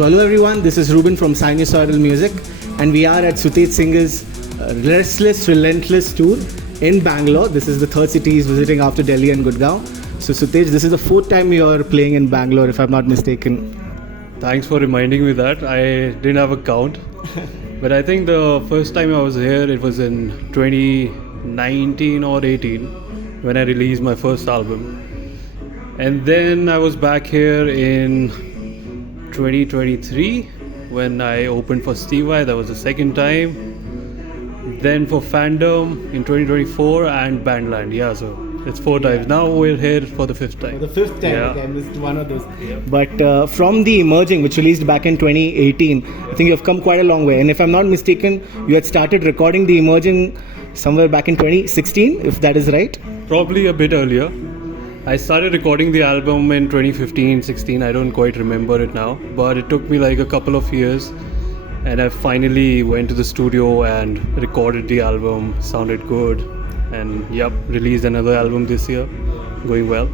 So hello everyone, this is Ruben from Sinusoidal Music and we are at Sutej Singh's Restless Relentless tour in Bangalore. This is the third city he's visiting after Delhi and Gurgaon. So Sutej, this is the fourth time you're playing in Bangalore if I'm not mistaken. Thanks for reminding me that. I didn't have a count. But I think the first time I was here, it was in 2019 or 18 when I released my first album. And then I was back here in 2023 when I opened for Steve Vai. That was the second time. Then for Fandom in 2024 and Bandland. Yeah, so it's four times. Now we're here for the fifth time. For the fifth time, yeah. Okay, I missed one of those. Yeah. But from the Emerging, which released back in 2018, I think you've come quite a long way. And if I'm not mistaken, you had started recording the Emerging somewhere back in 2016, if that is right? Probably a bit earlier. I started recording the album in 2015-16. I don't quite remember it now. But it took me like a couple of years. And I finally went to the studio and recorded the album. Sounded good. And released another album this year, going well.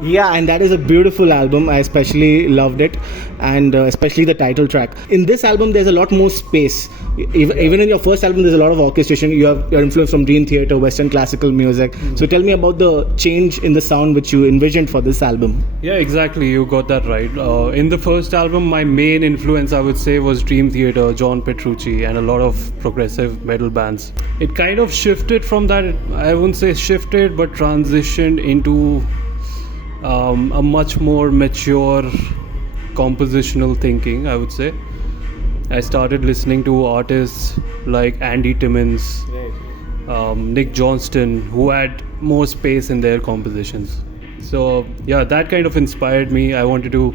Yeah, and that is a beautiful album. I especially loved it, and especially the title track. In this album, there's a lot more space. Even in your first album, there's a lot of orchestration. You have your influence from Dream Theater, Western classical music. So tell me about the change in the sound which you envisioned for this album. Yeah, exactly. You got that right. In the first album, my main influence, I would say, was Dream Theater, John Petrucci, and a lot of progressive metal bands. It kind of shifted from that. I wouldn't say shifted, but transitioned into a much more mature compositional thinking, I would say. I started listening to artists like Andy Timmons, Nick Johnston, who had more space in their compositions. So that kind of inspired me. I wanted to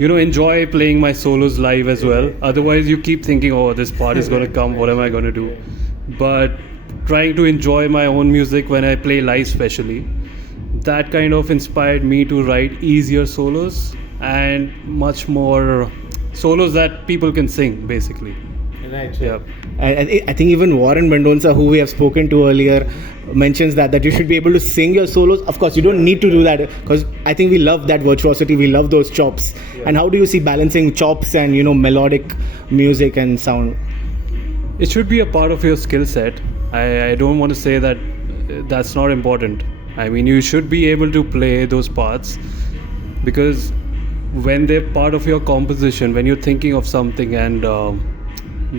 enjoy playing my solos live as well. Otherwise you keep thinking, oh, this part is going to come, what am I going to do? But trying to enjoy my own music when I play live especially, that kind of inspired me to write easier solos and much more solos that people can sing, basically. Right. Yeah. I think even Warren Mendonca, who we have spoken to earlier, mentions that you should be able to sing your solos. Of course, you don't need to do that because I think we love that virtuosity. We love those chops. Yeah. And how do you see balancing chops and melodic music and sound? It should be a part of your skill set. I don't want to say that that's not important. I mean, you should be able to play those parts because when they're part of your composition, when you're thinking of something and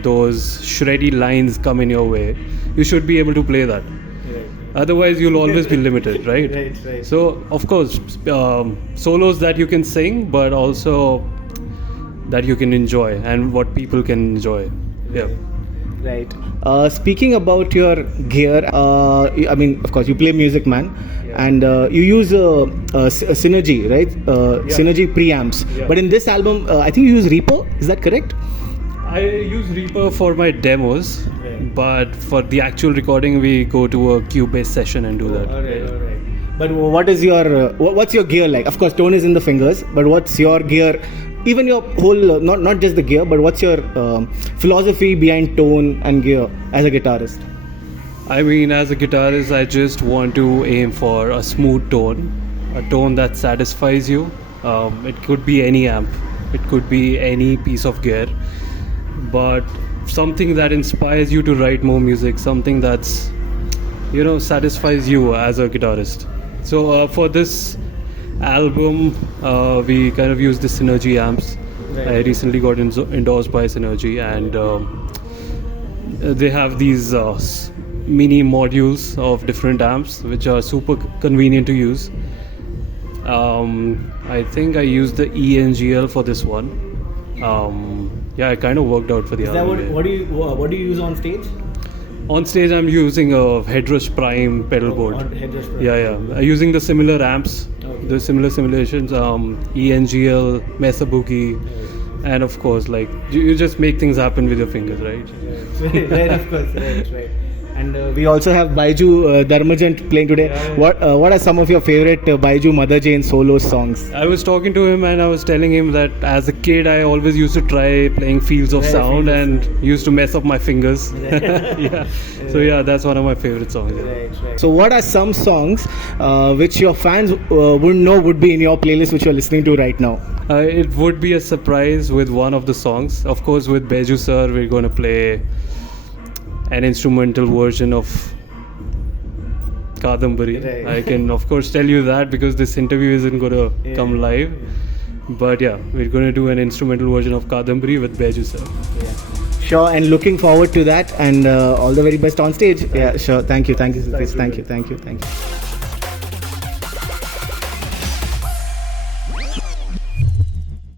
those shreddy lines come in your way, you should be able to play that. Right. Otherwise, you'll always be limited, right? Right. So, of course, solos that you can sing, but also that you can enjoy and what people can enjoy. Yeah. Right. Speaking about your gear, I mean, of course, you play Music Man, and you use a Synergy, right? Synergy preamps. Yeah. But in this album, I think you use Reaper. Is that correct? I use Reaper for my demos, but for the actual recording, we go to a Cubase session and do that. All right. But what is your what's your gear like? Of course, tone is in the fingers, but what's your gear? Even your whole, not just the gear, but what's your philosophy behind tone and gear as a guitarist? I mean, as a guitarist, I just want to aim for a smooth tone, a tone that satisfies you. It could be any amp, it could be any piece of gear, but something that inspires you to write more music, something that's, satisfies you as a guitarist. So for this album, we kind of use the Synergy amps. Right. I recently got endorsed by Synergy, and they have these mini modules of different amps which are super convenient to use. I think I used the ENGL for this one. It kind of worked out for the album. Is that what do you use on stage? On stage, I'm using a Headrush Prime pedal board. Headrush Prime. Yeah. I'm using the similar amps, the similar simulations, ENGL, Mesa Boogie, and of course, like you just make things happen with your fingers, right? Right, of course, right. And we also have Baiju Dharmajan playing today. What are some of your favorite Baiju Motherjane solo songs? I was talking to him and I was telling him that as a kid I always used to try playing Fields of Sound and used to mess up my fingers. Yeah. So yeah, that's one of my favorite songs. Yeah. So what are some songs which your fans wouldn't know would be in your playlist which you're listening to right now? It would be a surprise with one of the songs. Of course, with Baiju sir, we're going to play an instrumental version of Kadambari. Right. I can of course tell you that because this interview isn't going to come live. But yeah, we're going to do an instrumental version of Kadambari with Baiju sir. Sure, and looking forward to that, and all the very best on stage. Yeah, sure. Thank you, Sutej. Thank you.